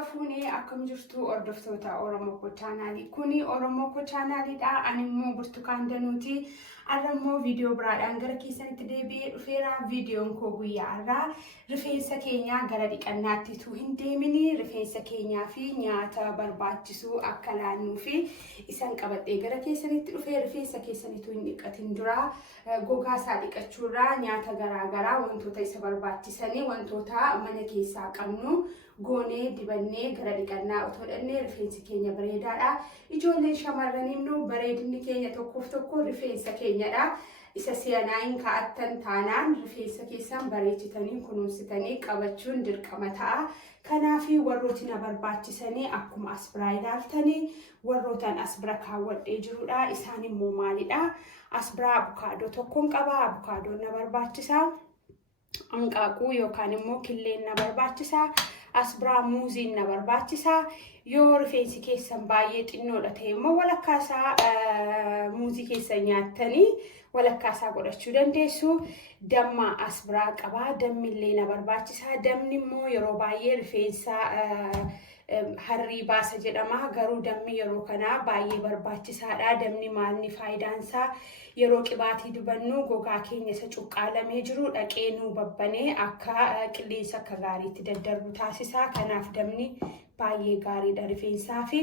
Harka fuunee akkam jirtu hordoftoota Oromoo Koo chaanaalii. Kuni Oromoo Koo chaanaaliidha. Ani immoo Burtukaan Danuuti. Har'a immoo viidiyoo biraadhaan gara keessanitti deebi'ee dhufeera. Viidiyoon koo guyyaa har'aa rifeensa keenyaa gara dhiqannaatti utuu hin deemini rifeensa keenyaa fi nyaata barbaachisu akka laannuu fi isan qabadhee gara keessanitti dhufee rifeensa keessanitti hin dhiqatin dura gogaa isaa dhiqachuurraa nyaata garaagaraa wantoota isa barbaachisanii wantoota mana keessaa qabnu goonee dibannee gara dhiqannaa otoo dhannee rifeensi keenya bareedaadha. Ijoolleen shamarranii immoo bareedinni keenya tokkoof tokko rifeensa keenyadha. Isa si'anaayin kaa'attan taanaan rifeensa keessan bareechitanii kunuunsitanii qabachuun dirqama ta'a. Kanaaf warrooti na barbaachisanii akkuma as biraa ilaaltanii warrootaan as bira kaawwadhee jirudha. Isaan immoo maalidha? As biraa abukaadoo tokkoon qaba. Abukaadoon na barbaachisa. Hanqaaquu yookaan immoo killeen na barbaachisa. As biraa muuziin na barbaachisa. Yoo rifeensi keessan baay'ee xinnoodha ta'e immoo walakkaasaa muuzii keessan nyaattanii walakkaasaa godhachuu dandeessu. Damma as biraa qaba. Dammi illee na barbaachisa. Dammi immoo yeroo baay'ee rifeensa harrii baasa jedhama. Garuu dammi yeroo kana baay'ee barbaachisaadha. Dammi maalni faayidaan isaa? Yeroo qibaatii dibannu gogaa keenya isa cuqqaalamee jiru dhaqee nuu babbanee akka qilleensa akka gaariitti daddarbu taasisa. Kanaaf dammi baay'ee gaariidha rifeensaa fi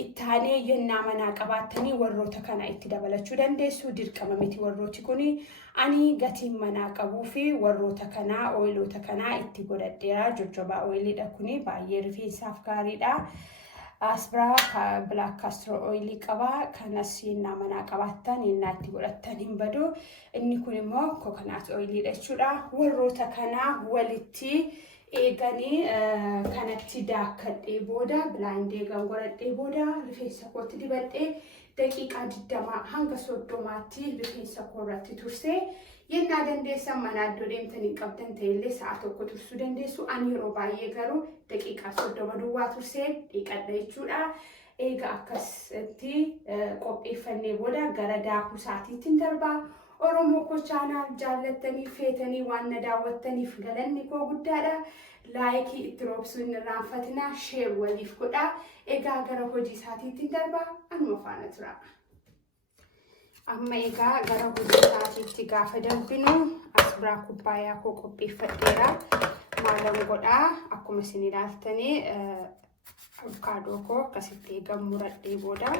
ittaanee yennaa manaa qabaattanii warroota kana itti dabalachuu dandeessu. Dirqama miti warrooti kuni. Ani gatiin manaa qabuu fi warroota kanaa ooyiloota kanaa itti godhadheera. Jojjobaa ooyiliidha kuni baay'ee rifeensaaf gaariidha. As biraa black castor oil qaba. Kanas yennaa manaa qabaattan yennaa itti godhattan hin badu. Inni kun immoo coconut oilidha jechuudha. Warroota kanaa walitti eeganii kanatti daakkadhee booda blind eegan godhadhee booda rifeensa kootti dibadhee daqiiqaa 20 hanga 30tti rifeensa koo irratti tursee yennaa dandeessan manaa iddoo deemtanii qabdan ta'ellee sa'a tokko tursuu dandeessu. Ani yeroo baay'ee garuu daqiiqaa 30 duwwaa tursee dhiqadha jechuudha. Eega akkasitti qopheeffannee booda gara daakuu isaatiitti darbaa. Oromoo Koo chaanaal jaallattanii feetanii waan na daawwattaniif galanni koo guddaadha. Laayikii itti roobsuu hin irraanfatinaa. Sheer waliif godhaa. Egaa gara hojii isaatiitti darbaa. Anuma faana tura. Amma egaa gara hojii isaatiitti gaafa darbinu as biraa kubbaayyaa koo qopheeffadheera. Maalan godhaa akkuma isin ilaaltanii abukaadoo koo akkasitti eegan muradhee booda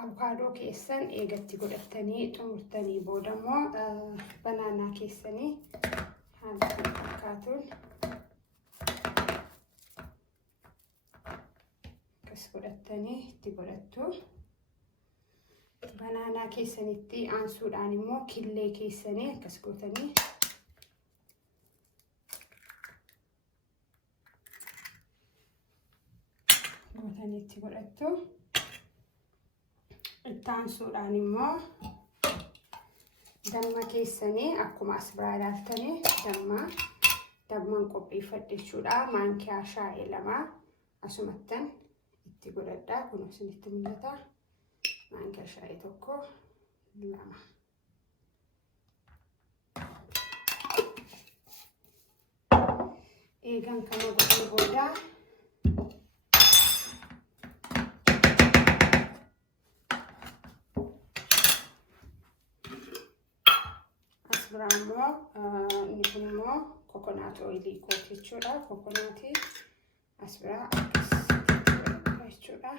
abukaadoo keessan eegatti godhattanii xumurtanii booda immoo banaanaa keessanii haala kan fakkaatuun akkas godhattanii itti godhattu. Banaanaa keessanitti aansuudhaan immoo killee keessanii akkas gootanii itti godhattu. Ittaansuudhaan immoo damma keessanii akkuma as biraa ilaaltanii damman qopheeffadhe jechuudha. Maankiyaa shaayii 2 asumattan itti godhadhaa. Kun isinitti mul'ata. Maankiyaa shaayii 1 2. Eegan kana godhee booda Bramo, ini coconut oil jechuudha. Coconut as biraa jechuudha.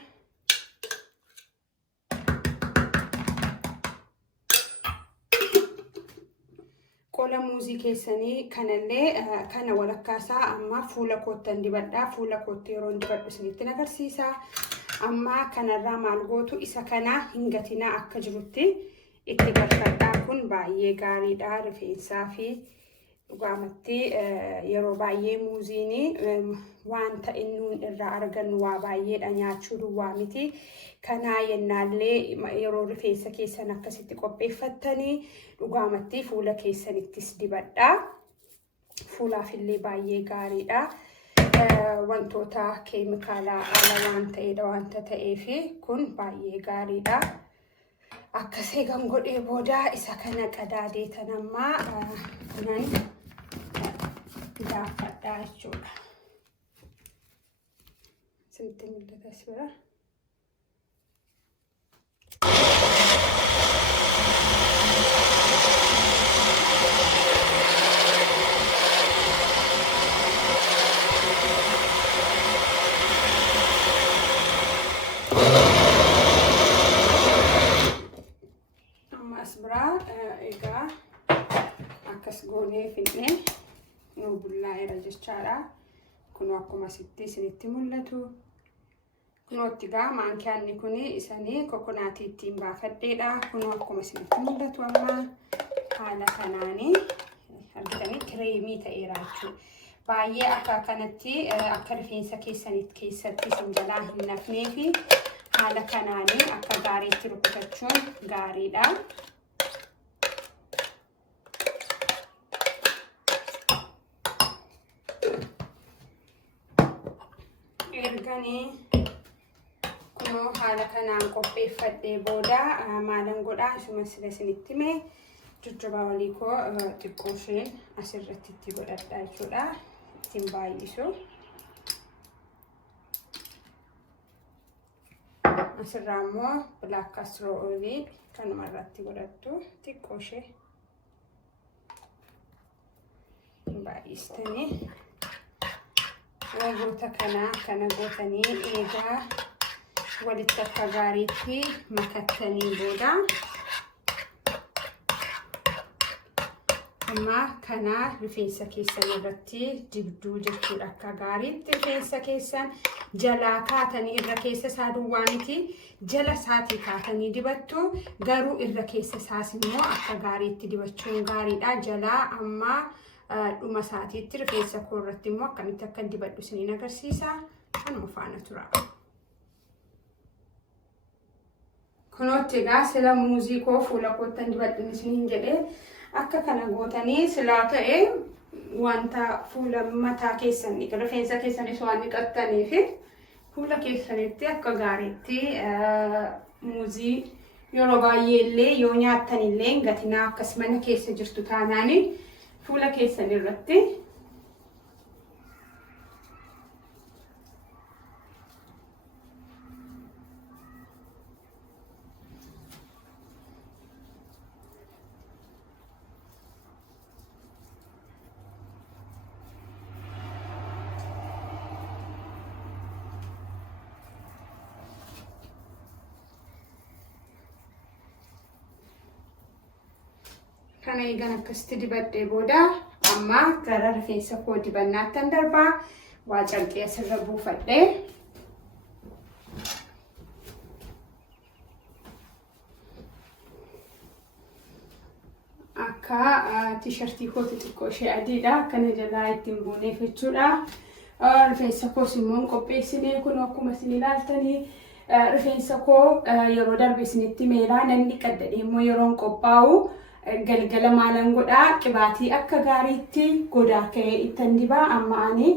Qola muuzii keessanii kanallee kana walakkaasaa amma fuula koottan dibadhaa. Fuula kootti yeroo dibadhu isinitti agarsiisa. Amma kanarraa maal gootu isa kana hin gatinaa akka jirutti itti galfadhaa. Kun baay'ee gaariidha rifeensaa fi dhugaamatti yeroo baay'ee muuziin wanta inni irraa argannu waa baay'eedha, nyaachuu duwwaa miti. Kanaa yennaallee yeroo rifeensa keessan akkasitti qopheeffattanii dhugaamatti fuula keessanittis dibadhaa. Fuulaaf illee baay'ee gaariidha. Wantoota keemikaalaa ala wanta ta'eef kun baay'ee gaariidha. Akkas eegan godhee booda isa kana qadaadeetan ammaa nan daafadhaa jechuudha. Isinitti mul'ata as bira. Egaa akkas goonee finnee nu bullaa'eera jechaadha. Kun akkuma isinitti mul'atu. Kunootti egaa maankiyaanni kun isanii kokonaatii ittiin baafadheedha. Kun akkuma isinitti mul'atu amma haala kanaanii argitanii kireemii ta'eera jechuudha. Baay'ee akka kanatti akka rifeensa keessatti isin jalaa hin nafnee fi haala kanaanii akka gaariitti rukutachuun gaariidha. Erganii kunoo haala kanaan qopheeffadhee booda maalan godhaa isuma isinitti himee jajjabaa walii koo xiqqoo isheen asirratti itti godhadhaa jechuudha. Ittiin baay'isu. Asirraa immoo black castor oil kanuma irratti godhattu xiqqoo ishee baay'istanii. Goota kana gootanii eegaa walitti akka gaariitti makattanii booda amma kana rifeensa keessan irratti dibduu jechuudha. Akka gaariitti rifeensa keessan jalaa kaatanii irra keessa isaa duwwaa miti jala isaatii kaatanii dibattu. Garuu irra keessa isaas immoo akka gaariitti dibachuun gaariidha. Jalaa amma dhuma isaatiitti rifeensa koo irratti immoo akkamitti akka dibadhu isiniin agarsiisa. Kanuma faana tura. Kunootti egaa sila muuzii koo fuula koottan dibadhu isiniin jedhee akka kana gootanii silaa ta'e wanta fuula mataa keessan rifeensa keessanis waan dhiqattaniif fuula keessanitti akka gaariitti muuzii yeroo baay'ee illee yoo nyaattan illee gatinaa akkas mana keessa jirtu taanaani fuula keessan irratti kana eegan akkasitti dibadhee booda amma gara rifeensa koo dibannaattan darbaa. Waa calqee asirra buufadhee akka tiishartii kooti xiqqoo ishee adiidha. Akkana jalaa ittiin buuneef jechuudha. Rifeensa koos immoo qopheessinee kun akkuma isin ilaaltanii rifeensa koo yeroo darbe isinitti meelaa nan dhiqadhadhee immoo yeroon qophaa'u galgala maalan godhaa qibaatii akka gaariitti godaa ka'ee ittan dibaa. Amma ani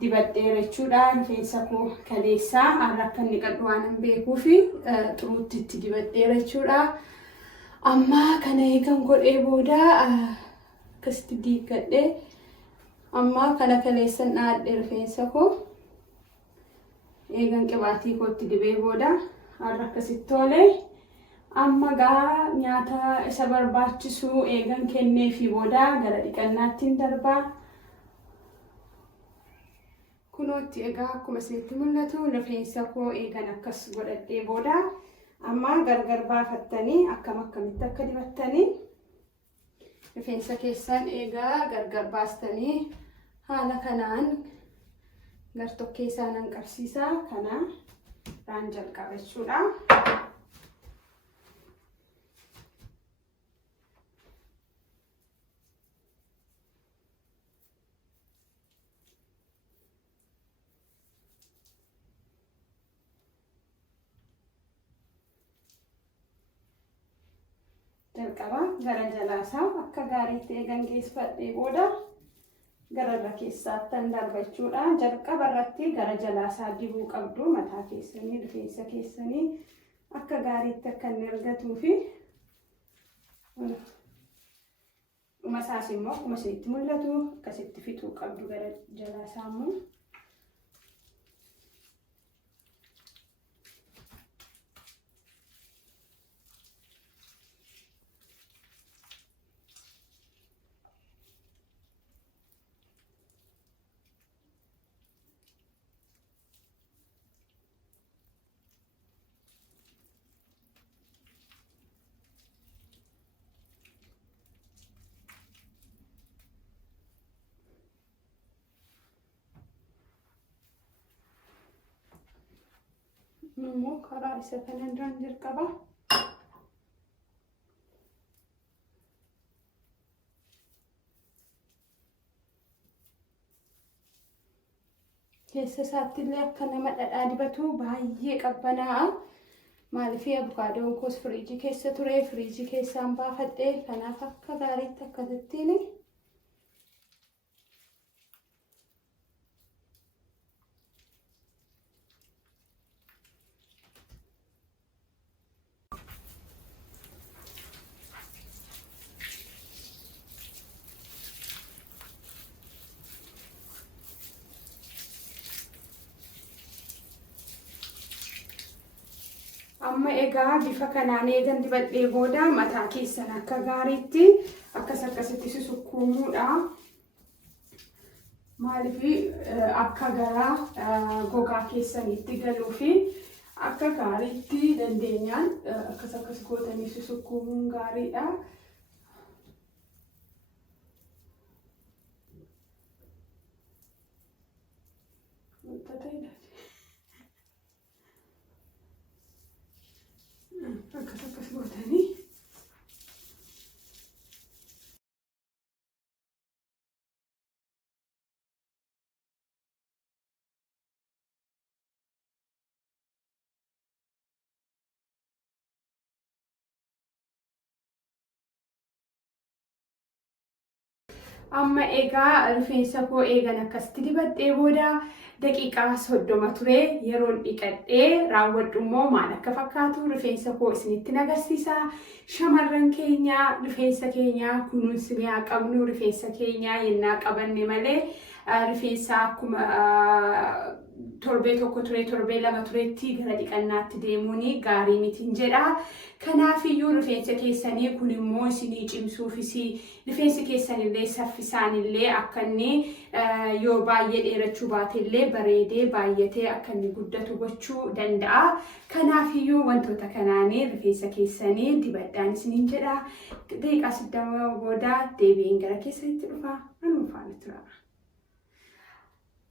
dibadheera jechuudha. Rifeensa koo kaleessaa har'a akka inni dhiqadhu waan hin beekuuf xuruutti itti dibadheera jechuudha. Amma kana eegan godhee booda akkasitti diigadhee amma kana kaleessan dhaadhee rifeensa koo eegan qibaatii kootti dibee booda har'a akkasitti tolee. Amma gaa nyaata isa barbaachisu eegan kennee fi booda gara dhiqannaatti darbaa. Kunootti egaa akkuma isinitti mul'atu rifeensa koo eegan akkas godhadhee booda amma gargar baafattanii akkamitti akka dibattanii rifeensa keessan eegaa gargar baastanii haala kanaan gartokkee isaan qabsiisaa. Kana raan jalqaba jechuudha. jalqaba gara jalaasaa akka gaariitti eegan geessifadhee booda gara irra keessaattan darbachuudha. Jalqaba irratti gara jalaasaa dibuu qabdu. Mataa keessanii rifeensa keessanii akka gaariitti akka inni argatuu fi dhumasaas immoo akkuma isinitti mul'atu akkasitti fixuu qabdu gara jalaasaa immoo. Immoo karaa isa kanarraan jalqaba. Keessa isaatti illee akka nama dhadhaa dibatu baay'ee qabbanaa'a. Maaliif abukaadoon koos firiijii keessa ture, firiijii keessaan baafadhee kanaaf akka gaariitti akkasittiin amma egaa bifa kanaan eegan dibadhee booda mataa keessan akka gaariitti akkasitti susukkuumuudha. Maaliif akka gara gogaa keessanitti galuu fi akka gaariitti dandeenyaan akkas gootanii susukkuumuun gaariidha. Akkas gootanii amma egaa rifeensa koo eegan akkasitti dibadhee booda daqiiqaa 30 ture yeroon dhiqadhee raawwadhu immoo maal akka fakkaatu rifeensa koo isinitti agarsiisa. Shamarran keenya rifeensa keenya kunuunsinee haa qabnu. Rifeensa keenya yennaa qabanne malee rifeensa akkuma torbee tokko ture torbee lama turetti gara dhiqannaatti deemuun gaarii mitiin jedha. Kanaafiyyuu rifeensa keessanii kun immoo isinii cimsuufis rifeensi keessanillee saffisaanillee akka inni yoo baay'ee dheerachuu baatellee bareedee baay'atee akka inni guddatu gochuu danda'a. Kanaafiyyuu wantoota kanaanii rifeensa keessanii dibadhaan isiniin jedha. Daqiiqaa 30 booda deebiin gara keessanitti dhufa. Anuma faana tura.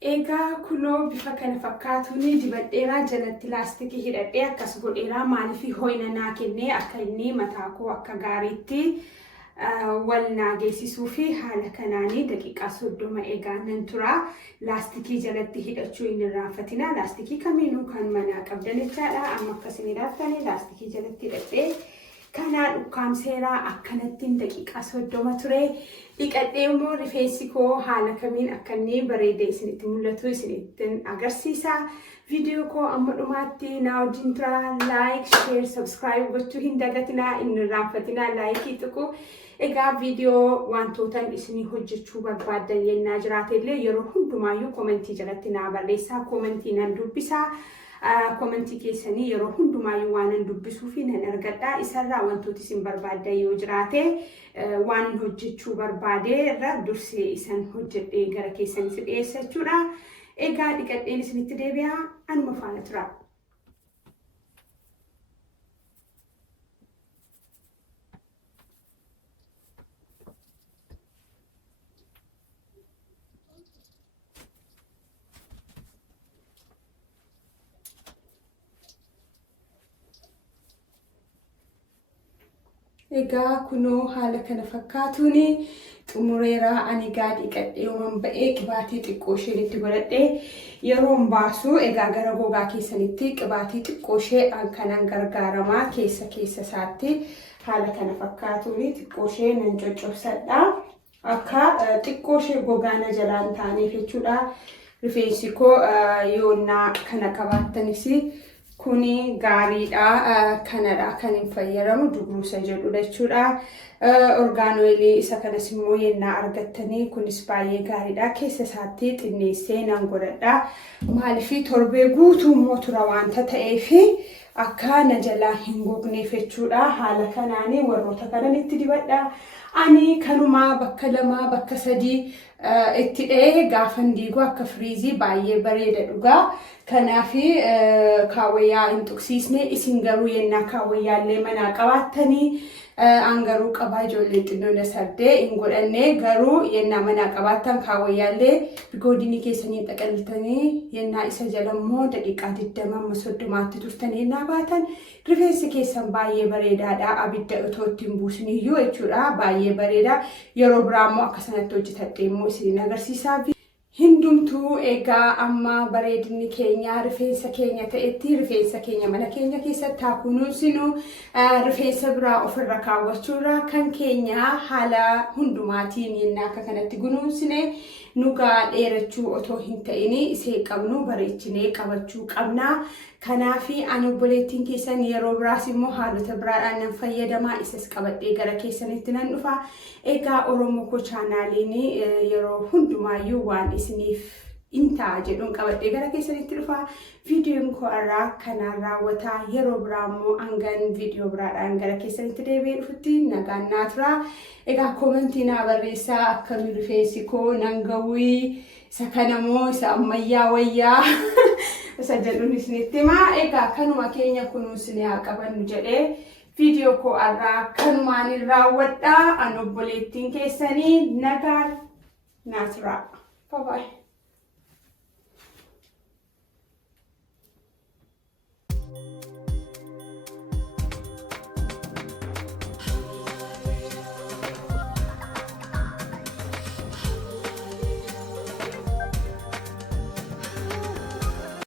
Egaa kunoo bifa kana fakkaatuun dibadheeraa jalatti laastikii hidhadhee akkas godheeraa. Maaliif ho'ina naa kennee akka inni mataa koo akka gaariitti wal naa geessisuu fi haala kanaanii daqiiqaa 30 eegaa nan tura. Laastikii jalatti hidhachuu hin irraanfatina. Laastikii kamiinuu kan manaa qabdan jechaadha. Amma akkasiin hidhattanii laastikii jalatti hidhadhee kanaan ukkaamseeraa akkanattiin daqiiqaa 30 ture. Dhiqadhee immoo rifeensi koo haala kamiin akka inni bareedee isinitti mul'atu isinitti agarsiisa. Viidiyoo koo amma dhumaatti na wajjin tura. Like, share, subscribe gochuu hin dagatinaa, hin irraanfatinaa, laayikii tuqu. Egaa viidiyoo wantootan isinii hojjechuu barbaaddan yennaa jiraatellee yeroo hundumaayyuu komentii jalatti naa barreessaa. Komentii nan dubbisaa. Komentii keessanii yeroo hundumaayyuu waan nan dubbisuu fi nan argadhaa. Isarraa wantooti isin barbaaddan yoo jiraate waan hojjechuu barbaade irra dursee isan hojjedhee gara keessanitti dhiyeessa jechuudha. Egaa dhiqadheen isinitti deebi'aa. Anuma faana tura. Egaa kunoo haala kana fakkaatuuni xumureera ani gaadii qadheewwan ba'ee qibaatii xiqqoo isheen itti godhadhee yeroon baasu egaa gara gogaa keessanitti qibaatii xiqqoo ishee kanan gargaaramaa keessa isaatti haala kana fakkaatuuni xiqqoo ishee nan coccobsadha akka xiqqoo ishee gogaana jalaan ta'aniif jechuudha. Rifeensi koo yoonnaa kana qabaattanis kuni gaariidha kanadha kan hin fayyadamu dubruusa jedhudha jechuudha. Orgaanoilii isa kanas immoo yennaa argattanii kunis baay'ee gaariidha. Keessa isaatti xinneessee nan godhadha. Maaliif torbee guutuu immoo tura waanta ta'eef akka na jalaa hin gogneef jechuudha. Haala kanaanii warroota kanan itti dibadha. Ani kanumaa bakka 2 bakka 3 itti dhee gaafan diiguu akka firiizii baay'ee bareeda dhugaa. Kanaaf kaawwayyaa hin tuqsiisne isin garuu yennaa kaawwayyaallee manaa qabaattanii angaruu qabaa ijoollee xinnoon sadee hin godhanne garuu yennaa manaa qabaattan kaawwayyaallee bigoodinii keessanii xaqaltanii yennaa isa jalammoo daqiiqaa 20-30 turtanii yennaa baatan rifeensi keessan baay'ee bareedaadha. Abidda otoo ittiin buusiniyyuu jechuudha baay'ee bareeda. Yeroo biraammoo akka sanatti hojjetadhee immoo isin agarsiisaa. Hundumtuu egaa amma bareedinni keenya rifeensa keenya ta'etti rifeensa keenya mana keenya keessatti haa kunuunsinu rifeensa biraa ofirra kaawwachuurra kan keenya haala hundumaatiin yennaa akka kanatti kunuunsine nugaa dheerachuu otoo hin ta'ini isee qabnu bareechinee qabachuu qabna. Kanaaf ani obboleettiin keessan yeroo biraas immoo haalota biraadhaan nan fayyadamaa isas qabadhee gara keessanitti nan dhufa. Egaa Oromoo Koo chaanaaliin yeroo hundumaayyuu waan isiniif intaa jedhuun qabadhee gara keessanitti dhufa. Viidiyoon koo irraa kanaan raawwataa yeroo biraa immoo hangan viidiyoo biraadhaan gara keessanitti deebi'ee dhufutti nagaan naa tura. Egaa koomentii naa barreessaa akkamii rifeensi koo nan gawwii isa kanamoo isa ammayyaa wayyaa isa jedhuun isinitti himaa. Egaa kanuma keenya kunuunsinee haa qabannu jedhee viidiyoo koo irraa kanumaan raawwadhaa. Ani obboleettiin keessanii nagaan naa tura. Bye bye.